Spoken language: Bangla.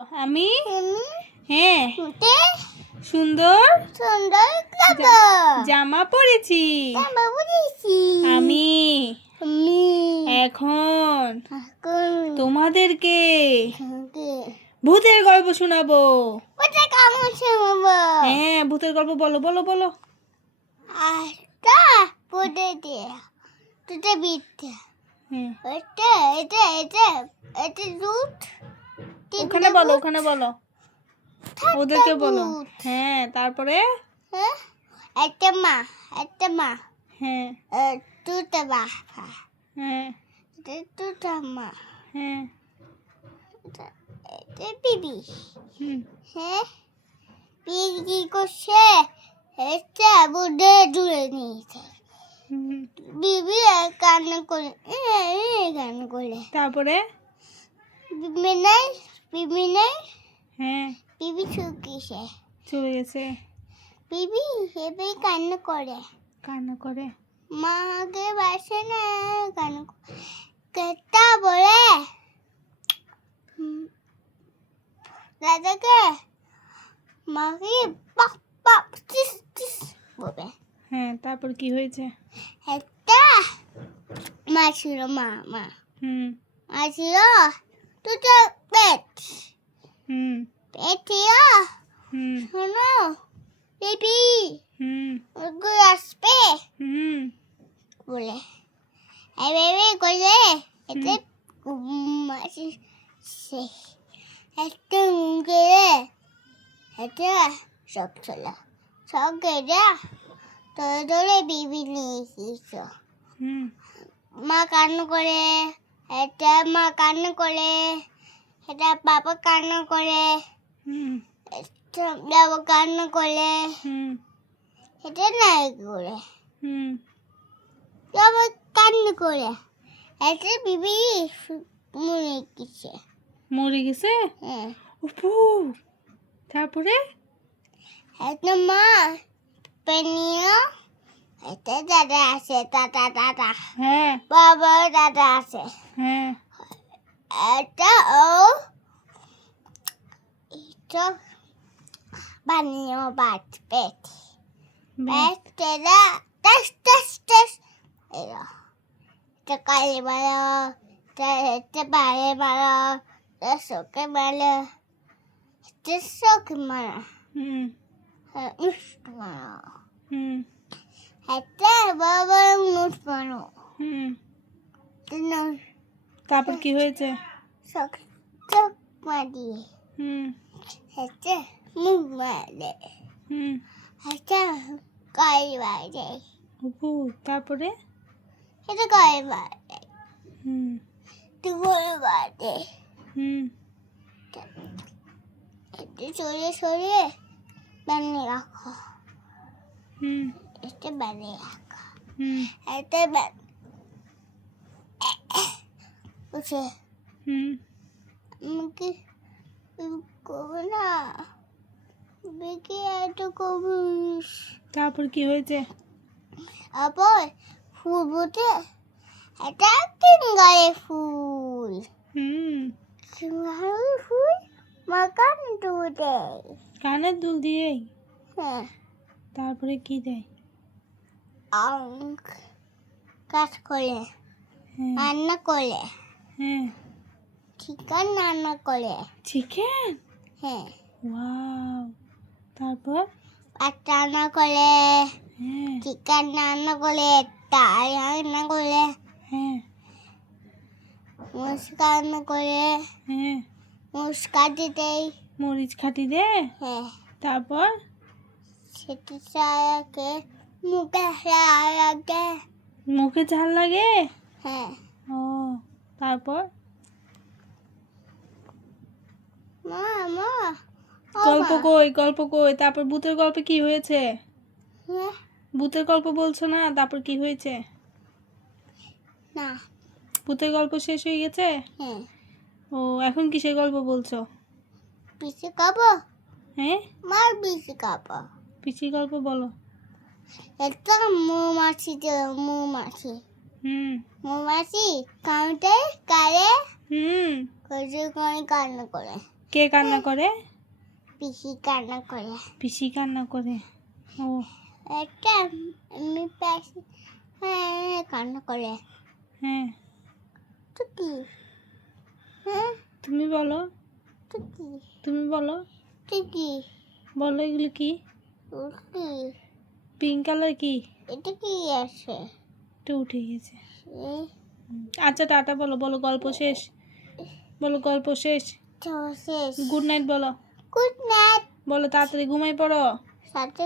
আমি? হ্যাঁ। সুন্দর? সুন্দর জামা পরেছি। আমি? এখন? তোমাদেরকে ভূতের গল্প শোনাবো। হ্যাঁ ভূতের গল্প বলো বলো বলো। একটা পড়ে দিয়ে। দুটো বিটটা হ্যাঁ। এটা এটা এটা এটা দুধ। ওখানে বলো ওখানে বলো। ওদেরকে বলো। হ্যাঁ তারপরে? হ্যাঁ? একটা মা একটা মা। হ্যাঁ। দুটা বাবা। হ্যাঁ। দুটা মা। হ্যাঁ। বিবি। হ্যাঁ? বিবি কি করছে এটা বুড়ে জুড়ে নিয়েছে। বিবি কান্না করে কান্না করে। তারপরে? বিবি নাই বিবি নাই? হ্যাঁ। বিবি শুকিয়েছে চলে গেছে। বিবি হেবে কান্না করে। কান্না করে। মাকে বাসে না কান্না কেটা বলে। দাদাকে মাকে পাপ পাপ চিস চিস বলে। হ্যাঁ তারপর কি হয়েছে? একটা মা ছিল মা মা। হুম। মা ছিল দুটো পেট হুম পেট ছিল হুম শোনো বেবি হুম ওগুলো আসবে হুম বলে এই বেবি করলে এতে মাসি সে একটা মুখে এটা সব ছিল সব কেটে ধরে ধরে বিবি নিয়ে এসেছ হুম মা কান্না করে এটা মা কান্না করে এটা বাবা কান্না করে বাবা কান্না করে। হুম। এটা নাই করে। হুম। বাবা কান্না করে। এটা বিবি মনে গেছে। মরে গেছে? হ্যাঁ। উপু তারপরে? একটা মা এটা দাদা আছে দাদা দাদা হ্যাঁ বাবা দাদা আছে হ্যাঁ এটা ও এটা বানিয়ে বাট পেট বেশ। পেট এটা টেস টেস টেস এরা এটা কালি মারো এটা বাড়ি মারো এটা শোকে মারো এটা শোকে মারো হুম হ্যাঁ উষ্ট মারো হুম এটা বাবা নুট মারো হুম। তারপর কি হয়েছে? চোখ মারিয়ে হুম। এটা মুখ মারে হুম। এটা কালি মারে উপু তারপরে? এটা কালি মারে হুম। দুপুরে মারে হুম। এটা সরিয়ে সরিয়ে বানিয়ে রাখো। হুম। এটা বানিয়ে রাখো এটা হুম আমাকে করব না বেঁকে এত কবিস তারপর কি হয়েছে আবার ফুল বুটে এটা গায়ে ফুল হুম সিংহারি ফুল মাকান দুধে কানের দুল দিয়েই হ্যাঁ তারপরে কি দেয় কাজ করে হ্যাঁ। রান্না করে। হ্যাঁ। চিকেন রান্না করে। চিকেন? হ্যাঁ। ওয়াও। তারপর? ভাত রান্না করে হ্যাঁ। চিকেন রান্না করে ডাল রান্না করে হ্যাঁ। মুসকা রান্না করে হ্যাঁ। মুসকা দিতে মরিচ খাটি দে? হ্যাঁ। তারপর? সেটি সারাকে মুখে সারাকে মুখে ঝাল লাগে? হ্যাঁ। ও তারপর? মা মা গল্প কই গল্প কই? তারপর ভূতের গল্পে কি হয়েছে? হ্যাঁ, ভূতের গল্প বলছো না তারপর কি হয়েছে? না। ভূতের গল্প শেষ হয়ে গেছে? হ্যাঁ। ও এখন কিসের গল্প বলছো? পিসি খাব হ্যাঁ? মার পিসি খাব পিসি গল্প বলো। একটা মৌমাছি মৌমাছি। হুম। মৌমাছি কাউন্টে কারে হুম। করে কান্না করে। কে কান্না করে? পিসি কান্না করে। পিসি কান্না করে। ও। একটা আমি পাশে হ্যাঁ কান্না করে। হ্যাঁ। তো কি হ্যাঁ। তুমি বলো। তো কি তুমি বলো। তো কি বলো এগুলো কি? কি পিঙ্ক কালার কি? এটা কি আছে তো উঠে গেছে। আচ্ছা টাটা বলো বলো গল্প শেষ। বলো গল্প শেষ। তো শেষ। গুড নাইট বলো। গুড নাইট বলো তাড়াতাড়ি ঘুমাই পড়ো। সাথে